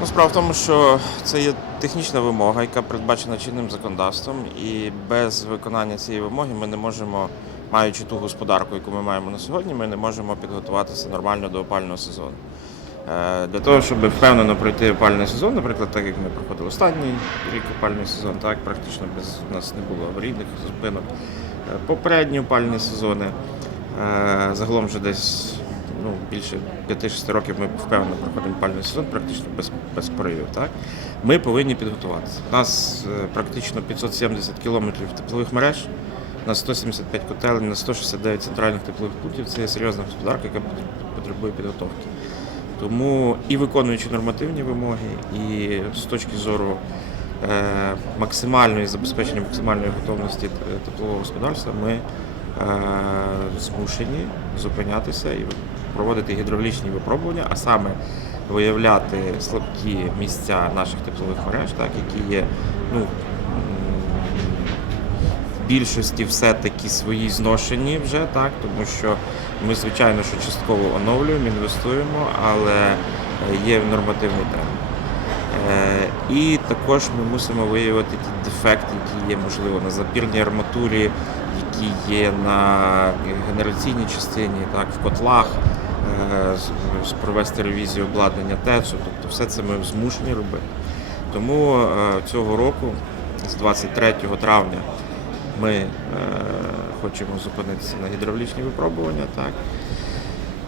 Ну, справа в тому, що це є технічна вимога, яка передбачена чинним законодавством, і без виконання цієї вимоги ми не можемо, маючи ту господарку, яку ми маємо на сьогодні, ми не можемо підготуватися нормально до опального сезону. Е, Для того, щоб впевнено пройти опальний сезон, наприклад, так як ми проходили останній рік опальний сезон, так практично без нас не було аварійних зупинок. Е, Попередні опальні сезони. е, Загалом вже десь ну, більше 5-6 років ми впевнено проходимо опальний сезон, практично без, без поривів. Так? Ми повинні підготуватися. У нас е, практично 570 кілометрів теплових мереж, на 175 котелень, на 169 центральних теплових пунктів. Це серйозна господарка, яка потребує підготовки. Тому і виконуючи нормативні вимоги, і з точки зору е, максимальної забезпечення максимальної готовності теплового господарства, ми е, змушені зупинятися і проводити гідравлічні випробування, а саме виявляти слабкі місця наших теплових мереж, так, які є ну, в більшості все-таки свої зношені вже, так, тому що ми, звичайно, що частково оновлюємо, інвестуємо, але е, є нормативний. Е, І також ми мусимо виявити ті дефекти, які є, можливо, на запірній арматурі, які є на генераційній частині, так, в котлах, е, провести ревізію обладнання ТЕЦу. Тобто все це ми змушені робити. Тому е, цього року, з 23 травня, ми е, хочемо зупинитися на гідравлічні випробування. Так.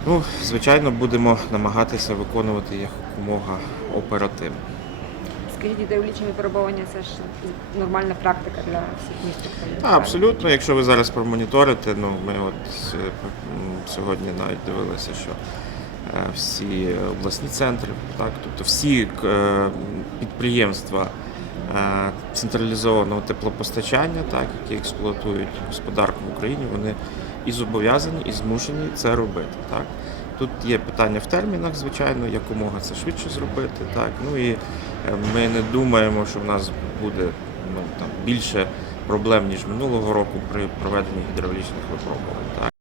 Ну, звичайно, будемо намагатися виконувати їх якомога оперативно. Скажіть, гідравлічні випробування це ж нормальна практика для всіх міст. Так, абсолютно. Якщо ви зараз промоніторите, ну ми от сьогодні навіть дивилися, що е, всі обласні центри, так, тобто всі е, підприємства е, централізованого теплопостачання, так, які експлуатують господарку в Україні, вони і зобов'язані, і змушені це робити. Так. Тут є питання в термінах, звичайно, якомога це швидше зробити. Так. Ну і ми не думаємо, що в нас буде ну, там, більше проблем, ніж минулого року при проведенні гідравлічних випробувань.